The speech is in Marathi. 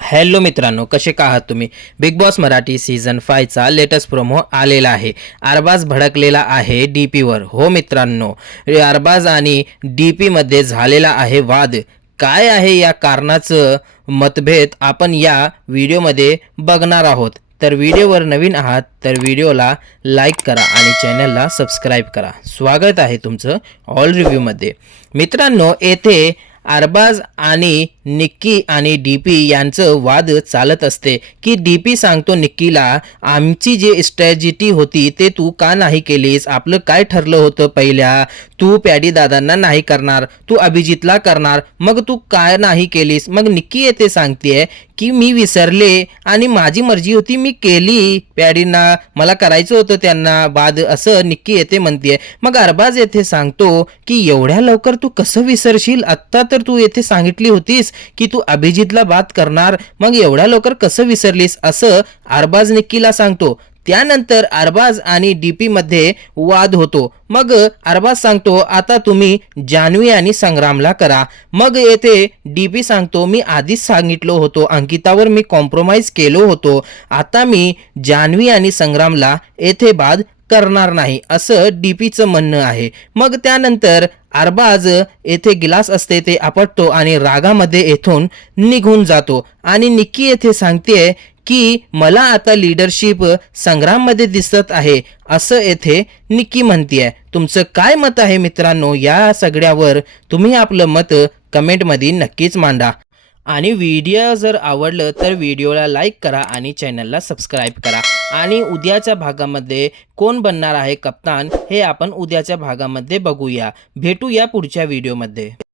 हॅलो मित्रांनो कसे का आहात तुम्ही? बिग बॉस मराठी सीझन फायचा लेटेस्ट प्रोमो आलेला आहे. अरबाज भडकलेला आहे डी पीवर हो मित्रांनो अरबाज आणि डी पीमध्ये झालेला आहे वाद. काय आहे या कारणाचं मतभेद आपण या व्हिडिओमध्ये बघणार आहोत. तर व्हिडिओवर नवीन आहात तर व्हिडिओला लाईक करा आणि चॅनलला सबस्क्राईब करा. स्वागत आहे तुमचं ऑल रिव्ह्यूमध्ये मित्रांनो येथे अरबाज आणि निक्की आणि डी पी यांचं वाद चालत असते. की डी पी सांगतो निक्कीला आमची जी स्ट्रॅजिटी होती ते तू का नाही केलीस? आपलं काय ठरलं होतं पहिल्या? तू पॅडी दादांना नाही करणार तू अभिजितला करणार मग तू काय नाही केलीस? मग निक्की येते सांगते की मी विसरले आणि माझी मर्जी होती मी केली. पॅडींना मला करायचं होतं त्यांना बाद असं निक्की येते म्हणते मग अरबाज येथे सांगतो की एवढ्या लवकर तू कसं विसरशील? आत्ता तर तू येथे सांगितली होतीस. की तू अभिजितला बात करणार मग एवढ्या लवकर कसं विसरलीस? असं अरबाज निक्कीला सांगतो. त्यानंतर अरबाज आणि डी मध्ये वाद होतो. मग अरबाज सांगतो आता तुम्ही जान्हवी आणि संग्रामला करा. मग येथे डी पी सांगतो मी आधीच सांगितलो होतो अंकितावर मी कॉम्प्रोमाइज केलो होतो. आता मी जान्हवी आणि संग्रामला येथे बाद करणार नाही असं डी पीचं म्हणणं आहे. मग त्यानंतर अरबाज येथे गिलास असते ते आपटतो आणि रागामध्ये येथून निघून जातो. आणि निक्की येथे सांगते की मला आता लिडरशिप संग्राममध्ये दिसत आहे असं येथे निक्की म्हणतीये. तुमचं काय मत आहे मित्रांनो? या सगळ्यावर तुम्ही आपलं मत कमेंटमध्ये नक्कीच मांडा. आणि व्हिडिओ जर आवडलं तर व्हिडिओला लाईक करा आणि चॅनलला सबस्क्राईब करा. आणि उद्याच्या भागामध्ये कोण बनणार आहे कप्तान हे आपण उद्याच्या भागामध्ये बघूया. भेटूया पुढच्या व्हिडिओमध्ये